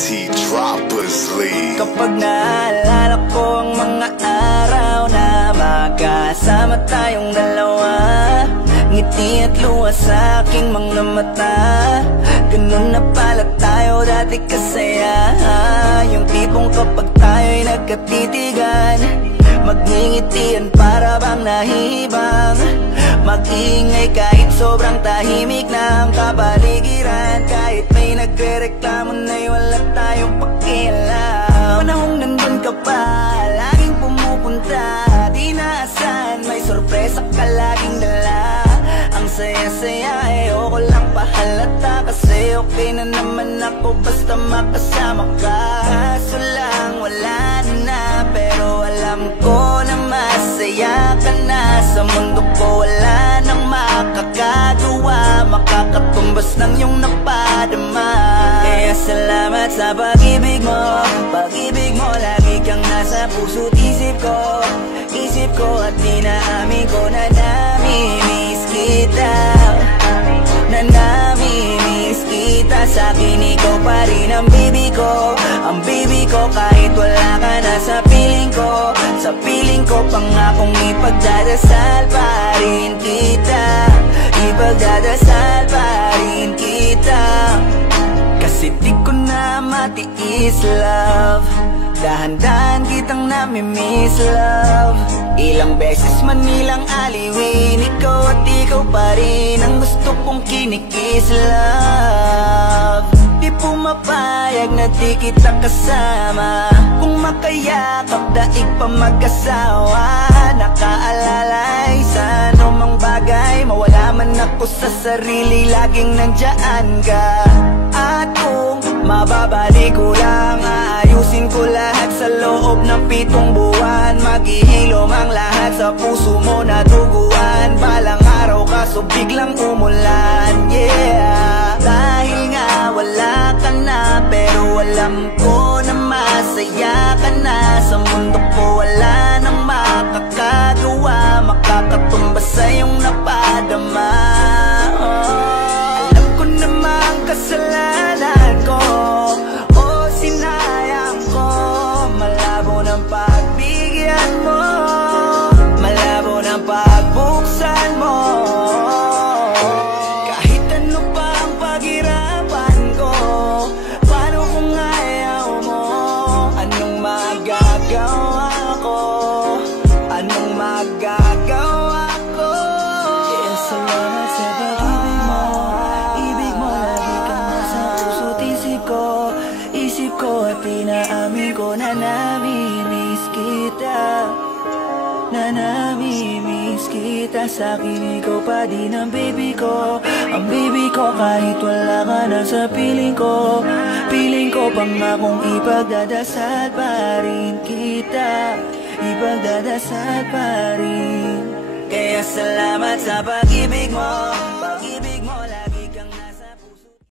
Droppers League. Kapag naalala ko ang mga araw na magkasama tayong dalawa, ngiti at luha sa aking mga mata. Ganun na pala tayo dati kasaya. Yung tipong kapag tayo'y nagkatitigan, magngingitian para bang nahihibang. Mag-iingay kahit sobrang tahimik na ang kapaligiran. Kahit may nagre-reklamo na'y wala tayong pakialam. Panahong nandun ka pa, laging pumupunta, di naasahan, may sorpresa ka laging dala. Ang saya-saya, ayoko lang pahalata, kasi okay na naman ako basta makasama ka. Kaso lang wala na, pero alam ko na masaya ka na. Sa mundo ko wala nang makakagawa, makakatumbas ng iyong napadama. Kaya salamat sa pag-ibig mo, pag-ibig mo lagi kang nasa puso't isip ko. Isip ko at dinaamin ko na nami-miss kita, na nami-miss kita. Sa'kin ikaw pa rin ang baby ko, ang baby ko. Kahit wala ka na sa piling ko, sa piling ko pangakong ipagdadasal pa rin kita, ipagdadasal pa rin kita. Kasi di ko na matiis, love, dahan-dahan kitang nami-miss, love. Ilang beses man nilang aliwin, ikaw at ikaw pa rin ang gusto kong kinikis, love. Di pumapayag na di kita kasama, kung makayakap daig pa mag-asawa. Nakaalalay sa anumang bagay, mawala man ako sa sarili, laging nandyan ka. At kung mababalik ko lang, aayusin ko lahat sa loob ng 7 buwan. Maghihilom ang lahat sa puso mo na duguan. Balang araw kaso biglang umulan, yeah. Dahil nga wala ka na, pero alam ko na masaya ka na. Sa mundo ko wala nang makakagawa, makakatumbas sa iyong napadama. Alam ko namang kasalanan ko, o sinayang ko. Malabo ng pagbigyan mo, malabo ng pagbuksan mo. Kahit ano pa ang paghirapan ko, paano kung ayaw mo? Anong magagawa ko? Anong magagawa ko? Kaya salamat sa pag-ibig mo, ibig mo lagi kang nasa puso't isip ko. Isip ko at inaamin ko na nami-miss kita, na nami-miss kita. Sa'kin ikaw pa din ang baby ko, ang baby ko. Kahit wala ka na sa piling ko, piling ko pangakong ipagdadasal pa rin kita, ipagdadasal pa rin. Kaya salamat sa pag-ibig mo,